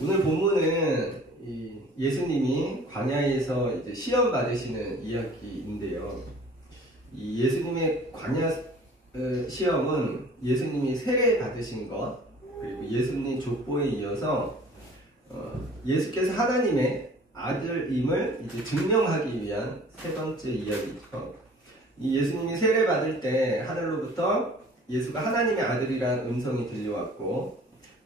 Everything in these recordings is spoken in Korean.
오늘 본문은 예수님이 광야에서 이제 시험 받으시는 이야기인데요. 이 예수님의 광야 시험은 예수님이 세례 받으신 것, 그리고 예수님 족보에 이어서 예수께서 하나님의 아들임을 이제 증명하기 위한 세 번째 이야기죠. 이 예수님이 세례 받을 때 하늘로부터 예수가 하나님의 아들이라는 음성이 들려왔고,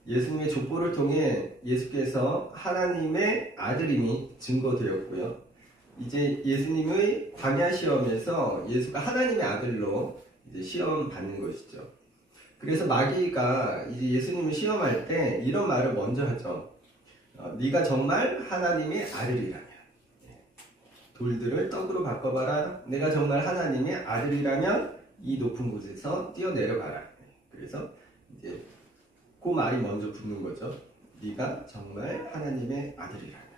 예수님의 족보를 통해 예수께서 하나님의 아들임이 증거되었고요. 이제 예수님의 광야 시험에서 예수가 하나님의 아들로 이제 시험 받는 것이죠. 그래서 마귀가 이제 예수님을 시험할 때 이런 말을 먼저 하죠. 네가 정말 하나님의 아들이라면 돌들을 떡으로 바꿔봐라. 내가 정말 하나님의 아들이라면 이 높은 곳에서 뛰어내려가라. 그래서 이제 그 말이 먼저 붙는 거죠. 네가 정말 하나님의 아들이라면.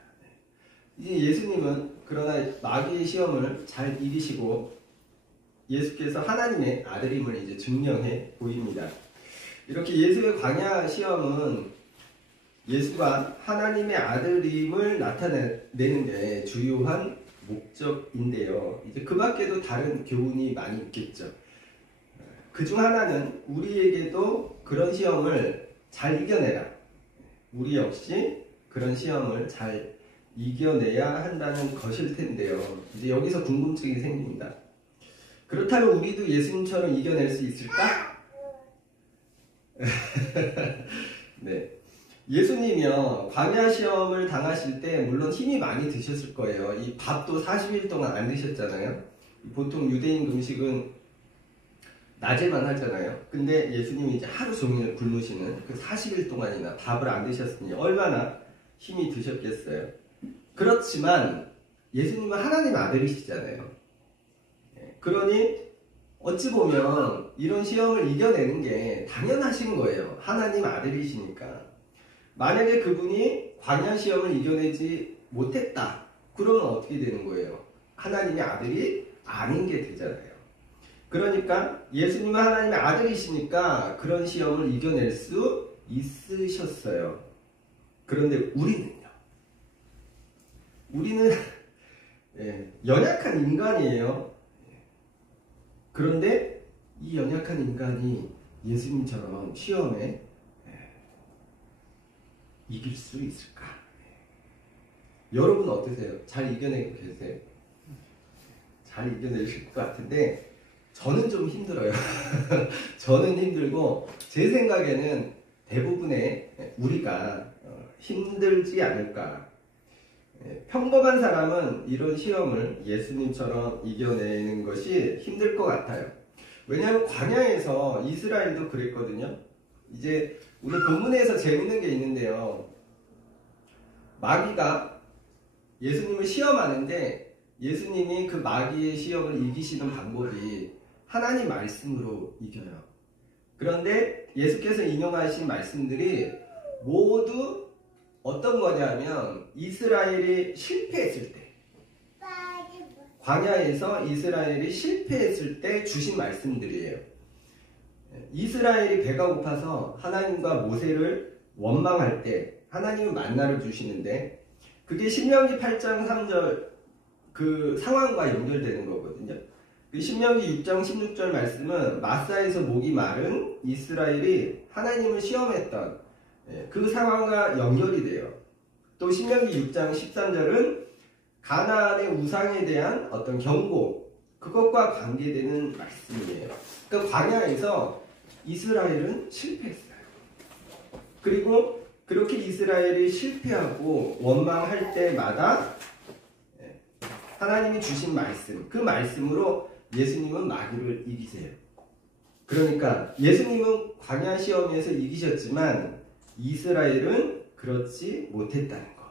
이제 예수님은 그러나 마귀의 시험을 잘 이기시고 예수께서 하나님의 아들임을 이제 증명해 보입니다. 이렇게 예수의 광야 시험은 예수가 하나님의 아들임을 나타내는 데 주요한 목적인데요. 이제 그 밖에도 다른 교훈이 많이 있겠죠. 그중 하나는 우리에게도 그런 시험을 잘 이겨내라. 우리 역시 그런 시험을 잘 이겨내야 한다는 것일 텐데요. 이제 여기서 궁금증이 생깁니다. 그렇다면 우리도 예수님처럼 이겨낼 수 있을까? 네. 예수님이요, 광야 시험을 당하실 때 물론 힘이 많이 드셨을 거예요. 이 밥도 40일 동안 안 드셨잖아요. 보통 유대인 음식은 낮에만 하잖아요. 근데 예수님이 이제 하루 종일 굶으시는 그 40일 동안이나 밥을 안 드셨으니 얼마나 힘이 드셨겠어요. 그렇지만 예수님은 하나님 아들이시잖아요. 그러니 어찌 보면 이런 시험을 이겨내는 게 당연하신 거예요. 하나님 아들이시니까. 만약에 그분이 광야 시험을 이겨내지 못했다. 그러면 어떻게 되는 거예요? 하나님의 아들이 아닌 게 되잖아요. 그러니까 예수님은 하나님의 아들이시니까 그런 시험을 이겨낼 수 있으셨어요. 그런데 우리는요? 우리는 연약한 인간이에요. 그런데 이 연약한 인간이 예수님처럼 시험에 이길 수 있을까? 여러분 어떠세요? 잘 이겨내고 계세요? 잘 이겨내실 것 같은데 저는 좀 힘들어요. 저는 힘들고 제 생각에는 대부분의 우리가 힘들지 않을까. 평범한 사람은 이런 시험을 예수님처럼 이겨내는 것이 힘들 것 같아요. 왜냐하면 광야에서 이스라엘도 그랬거든요. 이제 오늘 본문에서 재밌는 게 있는데요. 마귀가 예수님을 시험하는데 예수님이 그 마귀의 시험을 이기시는 방법이 하나님 말씀으로 이겨요. 그런데 예수께서 인용하신 말씀들이 모두 어떤 거냐면 이스라엘이 실패했을 때, 광야에서 이스라엘이 실패했을 때 주신 말씀들이에요. 이스라엘이 배가 고파서 하나님과 모세를 원망할 때 하나님은 만나를 주시는데 그게 신명기 8장 3절 그 상황과 연결되는 거거든요. 그 신명기 6장 16절 말씀은 마사에서 목이 마른 이스라엘이 하나님을 시험했던 그 상황과 연결이 돼요. 또 신명기 6장 13절은 가나안의 우상에 대한 어떤 경고, 그것과 관계되는 말씀이에요. 그러니까 광야에서 이스라엘은 실패했어요. 그리고 그렇게 이스라엘이 실패하고 원망할 때마다 하나님이 주신 말씀, 그 말씀으로 예수님은 마귀를 이기세요. 그러니까 예수님은 광야 시험에서 이기셨지만 이스라엘은 그렇지 못했다는 거.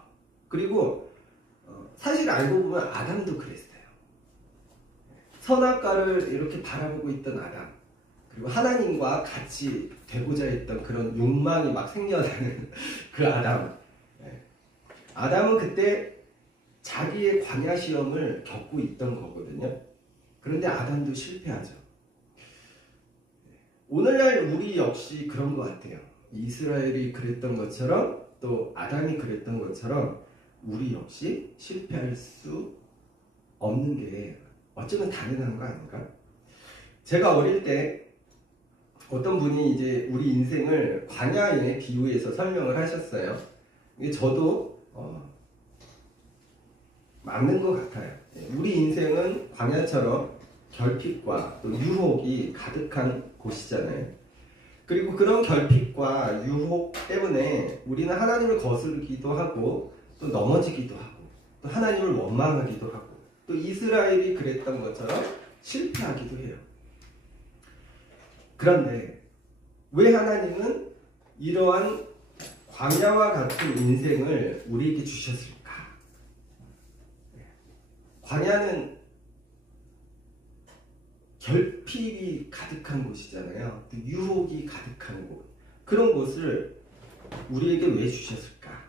그리고 사실 알고 보면 아담도 그랬어요. 선악과를 이렇게 바라보고 있던 아담, 그리고 하나님과 같이 되고자 했던 그런 욕망이 막 생겨나는 그 아담. 아담은 그때 자기의 광야 시험을 겪고 있던 거거든요. 그런데 아담도 실패하죠. 오늘날 우리 역시 그런 것 같아요. 이스라엘이 그랬던 것처럼 또 아담이 그랬던 것처럼 우리 역시 실패할 수 없는 게 어쩌면 당연한 거 아닌가? 제가 어릴 때 어떤 분이 이제 우리 인생을 광야에 비유해서 설명을 하셨어요. 이게 저도 맞는 것 같아요. 우리 인생은 광야처럼 결핍과 또 유혹이 가득한 곳이잖아요. 그리고 그런 결핍과 유혹 때문에 우리는 하나님을 거스르기도 하고 또 넘어지기도 하고 또 하나님을 원망하기도 하고 또 이스라엘이 그랬던 것처럼 실패하기도 해요. 그런데 왜 하나님은 이러한 광야와 같은 인생을 우리에게 주셨을까? 광야는 결핍이 가득한 곳이잖아요. 유혹이 가득한 곳. 그런 곳을 우리에게 왜 주셨을까?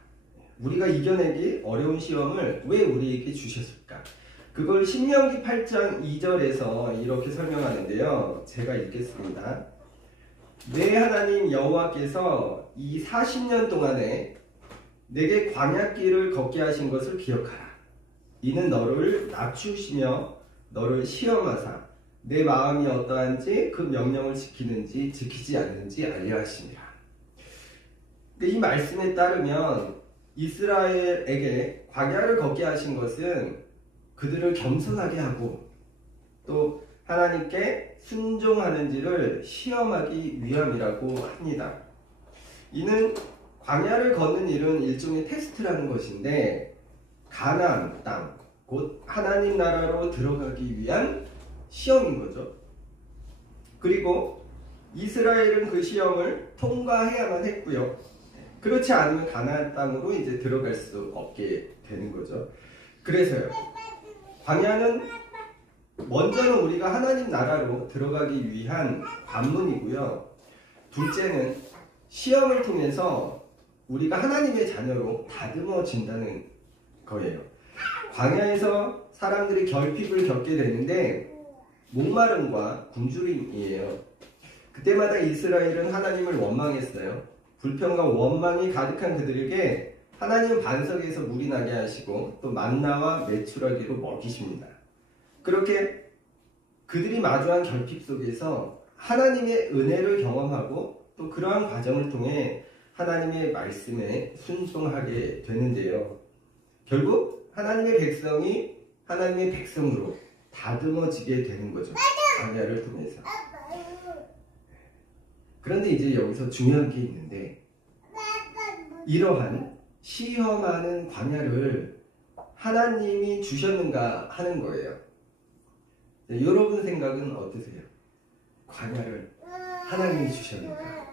우리가 이겨내기 어려운 시험을 왜 우리에게 주셨을까? 그걸 신명기 8장 2절에서 이렇게 설명하는데요. 제가 읽겠습니다. 내 하나님 여호와께서 이 40년 동안에 내게 광야길을 걷게 하신 것을 기억하라. 이는 너를 낮추시며 너를 시험하사 내 마음이 어떠한지 그 명령을 지키는지 지키지 않는지 알려 하시니라. 이 말씀에 따르면 이스라엘에게 광야를 걷게 하신 것은 그들을 겸손하게 하고 또 하나님께 순종하는지를 시험하기 위함이라고 합니다. 이는 광야를 걷는 일은 일종의 테스트라는 것인데 가나안 땅, 곧 하나님 나라로 들어가기 위한 시험인 거죠. 그리고 이스라엘은 그 시험을 통과해야만 했고요. 그렇지 않으면 가나안 땅으로 이제 들어갈 수 없게 되는 거죠. 그래서요. 광야는 먼저는 우리가 하나님 나라로 들어가기 위한 관문이고요. 둘째는 시험을 통해서 우리가 하나님의 자녀로 다듬어진다는 거예요. 광야에서 사람들이 결핍을 겪게 되는데 목마름과 굶주림이에요. 그때마다 이스라엘은 하나님을 원망했어요. 불평과 원망이 가득한 그들에게 하나님은 반석에서 물이 나게 하시고 또 만나와 메추라기로 먹이십니다. 그렇게 그들이 마주한 결핍 속에서 하나님의 은혜를 경험하고 또 그러한 과정을 통해 하나님의 말씀에 순종하게 되는데요. 결국 하나님의 백성이 하나님의 백성으로 다듬어지게 되는 거죠. 광야를 통해서. 그런데 이제 여기서 중요한 게 있는데 이러한 시험하는 광야를 하나님이 주셨는가 하는 거예요. 여러분 생각은 어떠세요? 광야를 하나님이 주셨는가?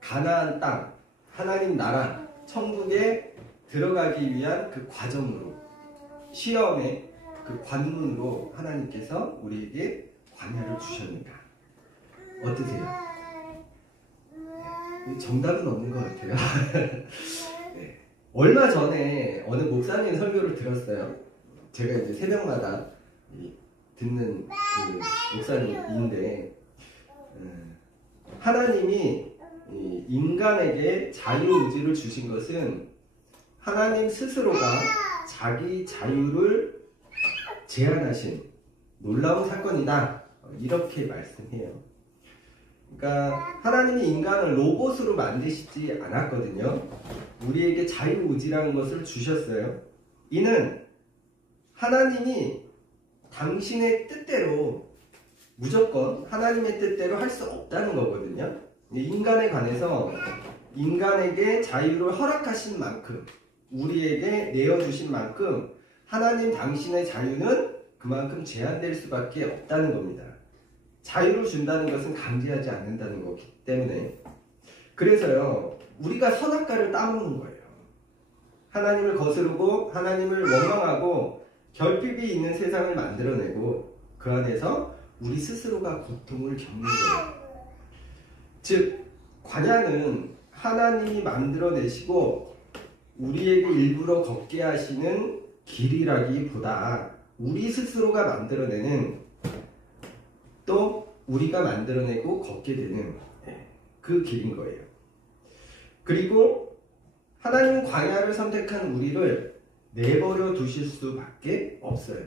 가나안 땅, 하나님 나라, 천국에 들어가기 위한 그 과정으로 시험의 그 관문으로 하나님께서 우리에게 광야를 주셨는가? 어떠세요? 정답은 없는 것 같아요. 네. 얼마 전에 어느 목사님 설교를 들었어요. 제가 이제 새벽마다 듣는 그 목사님인데 하나님이 인간에게 자유의지를 주신 것은 하나님 스스로가 자기 자유를 제한하신 놀라운 사건이다. 이렇게 말씀해요. 그러니까 하나님이 인간을 로봇으로 만드시지 않았거든요. 우리에게 자유의지라는 것을 주셨어요. 이는 하나님이 당신의 뜻대로 무조건 하나님의 뜻대로 할 수 없다는 거거든요. 인간에 관해서 인간에게 자유를 허락하신 만큼 우리에게 내어주신 만큼 하나님 당신의 자유는 그만큼 제한될 수밖에 없다는 겁니다. 자유를 준다는 것은 강제하지 않는다는 거기 때문에 그래서요 우리가 선악과를 따먹는 거예요. 하나님을 거스르고 하나님을 원망하고 결핍이 있는 세상을 만들어내고 그 안에서 우리 스스로가 고통을 겪는 거예요. 즉 광야는 하나님이 만들어내시고 우리에게 일부러 걷게 하시는 길이라기보다 우리 스스로가 만들어내는 또 우리가 만들어내고 걷게 되는 그 길인 거예요. 그리고 하나님 광야를 선택한 우리를 내버려 두실 수밖에 없어요.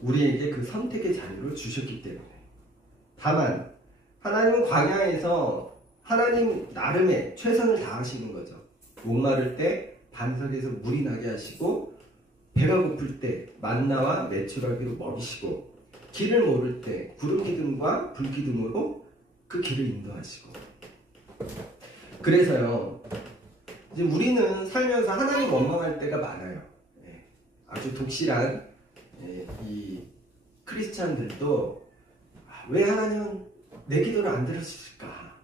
우리에게 그 선택의 자유를 주셨기 때문에. 다만 하나님은 광야에서 하나님 나름의 최선을 다하시는 거죠. 목마를 때 반석에서 물이 나게 하시고, 배가 고플 때 만나와 메추라기로 먹이시고, 길을 모를 때 구름 기둥과 불 기둥으로 그 길을 인도하시고. 그래서요, 이제 우리는 살면서 하나님 원망할 때가 많아요. 아주 독실한 이 크리스찬들도 왜 하나님은 내 기도를 안 들어주실까?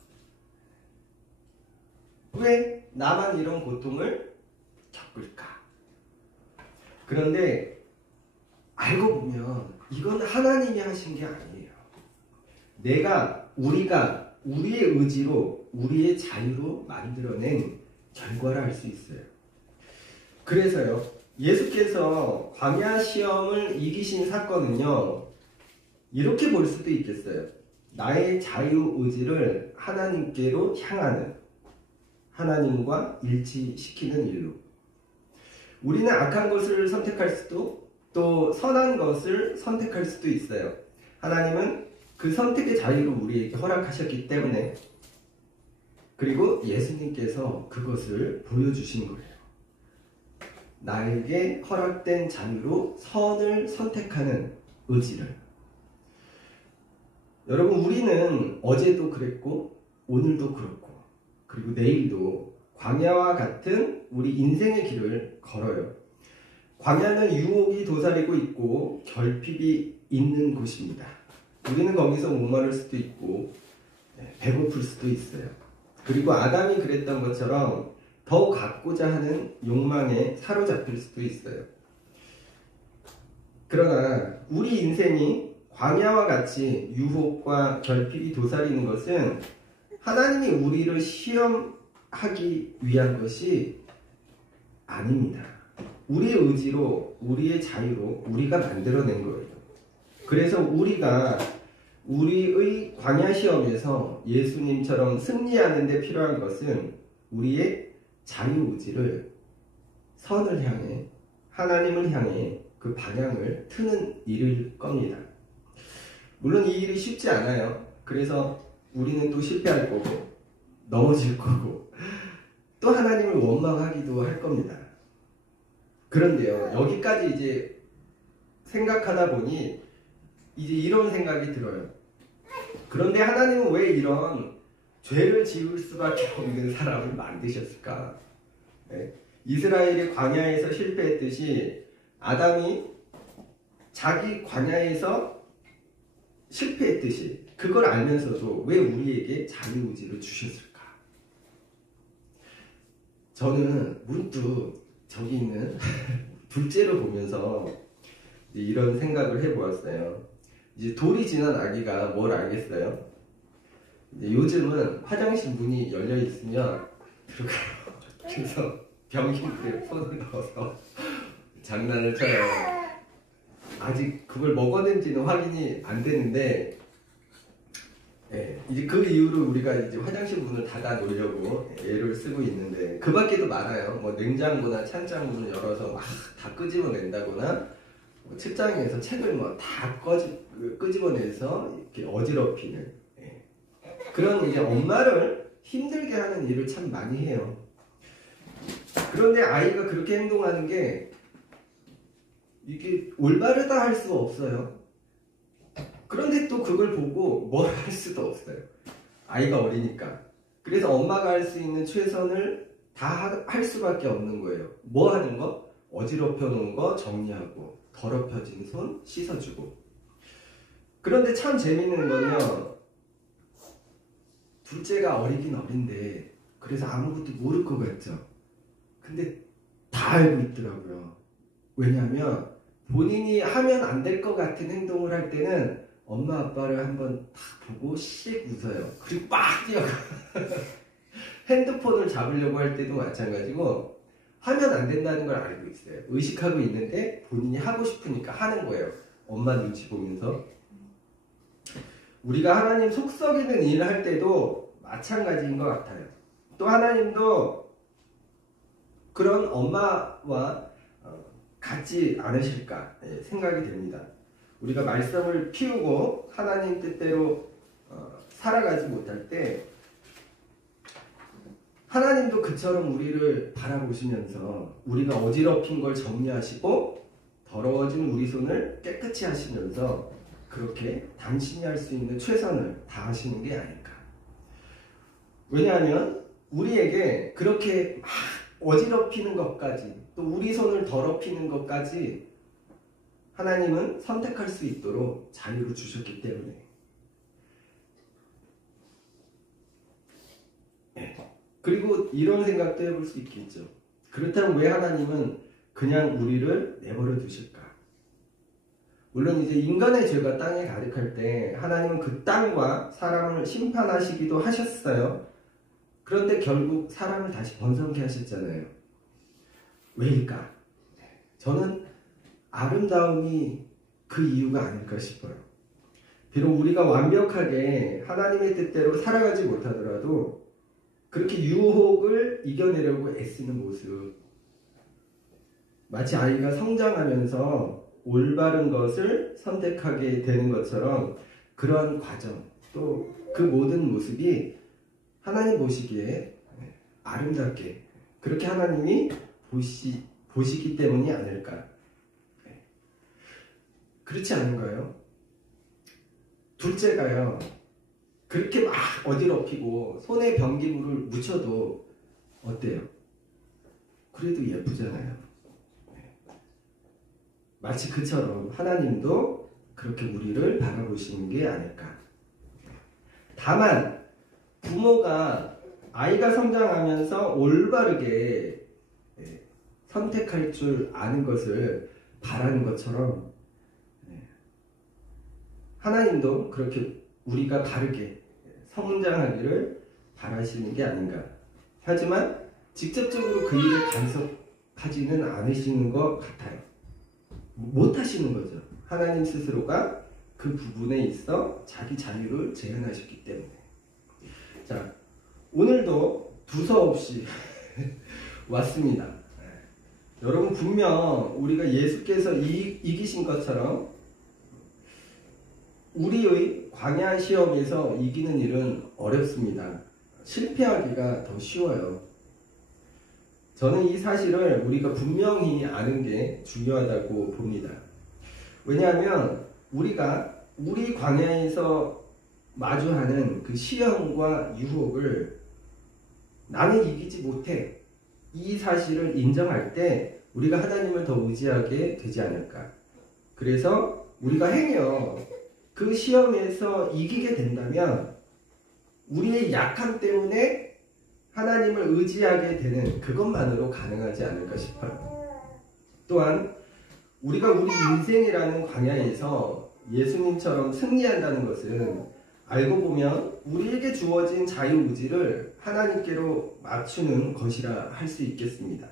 왜 나만 이런 고통을 겪을까? 그런데 알고 보면 이건 하나님이 하신 게 아니에요. 우리가 우리의 의지로, 우리의 자유로 만들어낸 결과를 알 수 있어요. 그래서요, 예수께서 광야 시험을 이기신 사건은요, 이렇게 볼 수도 있겠어요. 나의 자유 의지를 하나님께로 향하는, 하나님과 일치시키는 일로. 우리는 악한 것을 선택할 수도, 또 선한 것을 선택할 수도 있어요. 하나님은 그 선택의 자유를 우리에게 허락하셨기 때문에, 그리고 예수님께서 그것을 보여주신 거예요. 나에게 허락된 자유로 선을 선택하는 의지를. 여러분, 우리는 어제도 그랬고 오늘도 그렇고 그리고 내일도 광야와 같은 우리 인생의 길을 걸어요. 광야는 유혹이 도사리고 있고 결핍이 있는 곳입니다. 우리는 거기서 목마를 수도 있고 배고플 수도 있어요. 그리고 아담이 그랬던 것처럼 더 갖고자 하는 욕망에 사로잡힐 수도 있어요. 그러나 우리 인생이 광야와 같이 유혹과 결핍이 도사리는 것은 하나님이 우리를 시험하기 위한 것이 아닙니다. 우리의 의지로, 우리의 자유로 우리가 만들어낸 거예요. 그래서 우리가 우리의 광야 시험에서 예수님처럼 승리하는 데 필요한 것은 우리의 자유의지를 선을 향해, 하나님을 향해 그 방향을 트는 일일 겁니다. 물론 이 일이 쉽지 않아요. 그래서 우리는 또 실패할 거고 넘어질 거고 또 하나님을 원망하기도 할 겁니다. 그런데요, 여기까지 이제 생각하다 보니 이제 이런 생각이 들어요. 그런데 하나님은 왜 이런 죄를 지을 수밖에 없는 사람을 만드셨을까? 네. 이스라엘이 광야에서 실패했듯이 아담이 자기 광야에서 실패했듯이 그걸 알면서도 왜 우리에게 자유의지를 주셨을까? 저는 문득 저기 있는 둘째를 보면서 이런 생각을 해보았어요. 이제 돌이 지난 아기가 뭘 알겠어요? 이제 요즘은 화장실 문이 열려 있으면 들어가요. 그래서 병인들에 손을 넣어서 장난을 쳐요. 아직 그걸 먹었는지는 확인이 안 되는데, 이제 그 이후로 우리가 이제 화장실 문을 닫아 놓으려고 애를 쓰고 있는데, 그 밖에도 많아요. 뭐 냉장고나 찬장 문을 열어서 막 다 끄집어낸다거나, 뭐 책장에서 책을 뭐 다 끄집어내서 이렇게 어지럽히는, 그런 이제 엄마를 힘들게 하는 일을 참 많이 해요. 그런데 아이가 그렇게 행동하는 게 이게 올바르다 할 수 없어요. 그런데 또 그걸 보고 뭘 할 수도 없어요. 아이가 어리니까. 그래서 엄마가 할 수 있는 최선을 다 할 수밖에 없는 거예요. 뭐 하는 거? 어지럽혀 놓은 거 정리하고, 더럽혀진 손 씻어주고. 그런데 참 재밌는 건요, 둘째가 어리긴 어린데 그래서 아무것도 모를 것 같죠. 근데 다 알고 있더라고요. 왜냐하면 본인이 하면 안 될 것 같은 행동을 할 때는 엄마 아빠를 한번 딱 보고 씩 웃어요. 그리고 막 뛰어가. 핸드폰을 잡으려고 할 때도 마찬가지고 하면 안 된다는 걸 알고 있어요. 의식하고 있는데 본인이 하고 싶으니까 하는 거예요. 엄마 눈치 보면서. 우리가 하나님 속 썩이는 일을 할 때도 마찬가지인 것 같아요. 또 하나님도 그런 엄마와 같지 않으실까 생각이 됩니다. 우리가 말씀을 피우고 하나님 뜻대로 살아가지 못할 때 하나님도 그처럼 우리를 바라보시면서 우리가 어지럽힌 걸 정리하시고 더러워진 우리 손을 깨끗이 하시면서 그렇게 당신이 할 수 있는 최선을 다하시는 게 아닐까. 왜냐하면 우리에게 그렇게 막 어지럽히는 것까지 또 우리 손을 더럽히는 것까지 하나님은 선택할 수 있도록 자유를 주셨기 때문에. 그리고 이런 생각도 해볼 수 있겠죠. 그렇다면 왜 하나님은 그냥 우리를 내버려 두실까? 물론 이제 인간의 죄가 땅에 가득할 때 하나님은 그 땅과 사람을 심판하시기도 하셨어요. 그런데 결국 사람을 다시 번성케 하셨잖아요. 왜일까? 저는 아름다움이 그 이유가 아닐까 싶어요. 비록 우리가 완벽하게 하나님의 뜻대로 살아가지 못하더라도 그렇게 유혹을 이겨내려고 애쓰는 모습, 마치 아이가 성장하면서 올바른 것을 선택하게 되는 것처럼 그러한 과정, 또 그 모든 모습이 하나님 보시기에 아름답게 그렇게 하나님이 보시기 때문이 아닐까. 그렇지 않은가요? 둘째가요, 그렇게 막 어지럽히고 손에 변기물을 묻혀도 어때요? 그래도 예쁘잖아요. 마치 그처럼 하나님도 그렇게 우리를 바라보시는 게 아닐까. 다만 부모가 아이가 성장하면서 올바르게 선택할 줄 아는 것을 바라는 것처럼 하나님도 그렇게 우리가 바르게 성장하기를 바라시는 게 아닌가. 하지만 직접적으로 그 일을 간섭하지는 않으시는 것 같아요. 못 하시는 거죠. 하나님 스스로가 그 부분에 있어 자기 자유를 제한하셨기 때문에. 자, 오늘도 두서없이 왔습니다. 여러분, 분명 우리가 예수께서 이기신 것처럼 우리의 광야 시험에서 이기는 일은 어렵습니다. 실패하기가 더 쉬워요. 저는 이 사실을 우리가 분명히 아는 게 중요하다고 봅니다. 왜냐하면 우리가 우리 광야에서 마주하는 그 시험과 유혹을 나는 이기지 못해, 이 사실을 인정할 때 우리가 하나님을 더 의지하게 되지 않을까. 그래서 우리가 행여 그 시험에서 이기게 된다면 우리의 약함 때문에 하나님을 의지하게 되는 그것만으로 가능하지 않을까 싶어요. 또한 우리가 우리 인생이라는 광야에서 예수님처럼 승리한다는 것은 알고 보면 우리에게 주어진 자유의지를 하나님께로 맞추는 것이라 할 수 있겠습니다.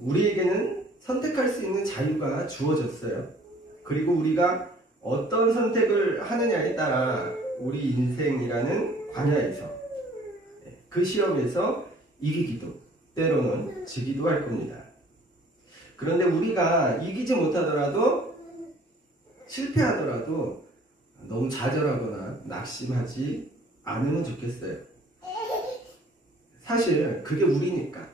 우리에게는 선택할 수 있는 자유가 주어졌어요. 그리고 우리가 어떤 선택을 하느냐에 따라 우리 인생이라는 광야에서, 그 시험에서 이기기도, 때로는 지기도 할 겁니다. 그런데 우리가 이기지 못하더라도, 실패하더라도 너무 좌절하거나 낙심하지 않으면 좋겠어요. 사실 그게 우리니까.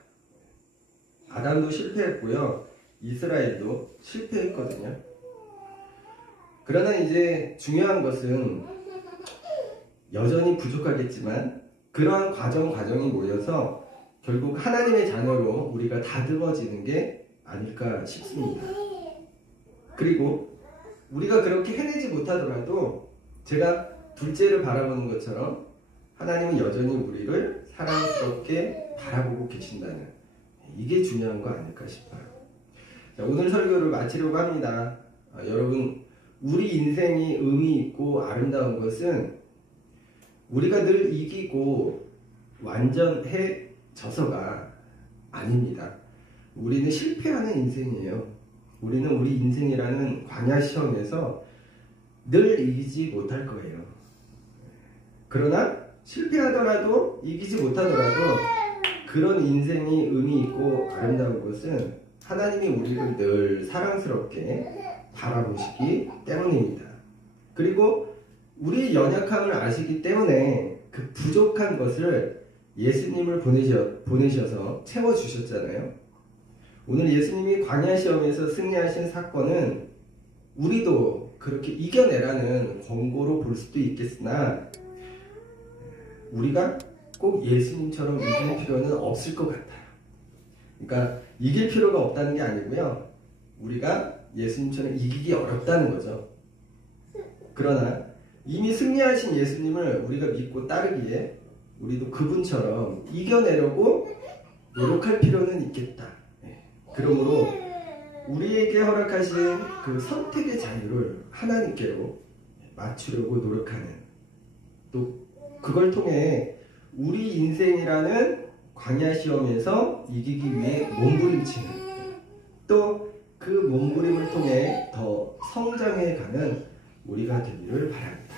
아담도 실패했고요, 이스라엘도 실패했거든요. 그러나 이제 중요한 것은 여전히 부족하겠지만 그러한 과정이 모여서 결국 하나님의 자녀로 우리가 다듬어지는 게 아닐까 싶습니다. 그리고 우리가 그렇게 해내지 못하더라도 제가 둘째를 바라보는 것처럼 하나님은 여전히 우리를 사랑스럽게 바라보고 계신다는, 이게 중요한 거 아닐까 싶어요. 자, 오늘 설교를 마치려고 합니다. 여러분, 우리 인생이 의미 있고 아름다운 것은 우리가 늘 이기고 완전해져서가 아닙니다. 우리는 실패하는 인생이에요. 우리는 우리 인생이라는 광야 시험에서 늘 이기지 못할 거예요. 그러나 실패하더라도 이기지 못하더라도 그런 인생이 의미 있고 아름다운 것은 하나님이 우리를 늘 사랑스럽게 바라보시기 때문입니다. 그리고 우리의 연약함을 아시기 때문에 그 부족한 것을 예수님을 보내셔서 채워주셨잖아요. 오늘 예수님이 광야 시험에서 승리하신 사건은 우리도 그렇게 이겨내라는 권고로 볼 수도 있겠으나 우리가 꼭 예수님처럼 이길 필요는 없을 것 같아요. 그러니까 이길 필요가 없다는 게 아니고요. 우리가 예수님처럼 이기기 어렵다는 거죠. 그러나 이미 승리하신 예수님을 우리가 믿고 따르기에 우리도 그분처럼 이겨내려고 노력할 필요는 있겠다. 그러므로 우리에게 허락하신 그 선택의 자유를 하나님께로 맞추려고 노력하는, 또 그걸 통해 우리 인생이라는 광야 시험에서 이기기 위해 몸부림치는, 또 그 몸부림을 통해 더 성장해가는 우리가 되기를 바랍니다.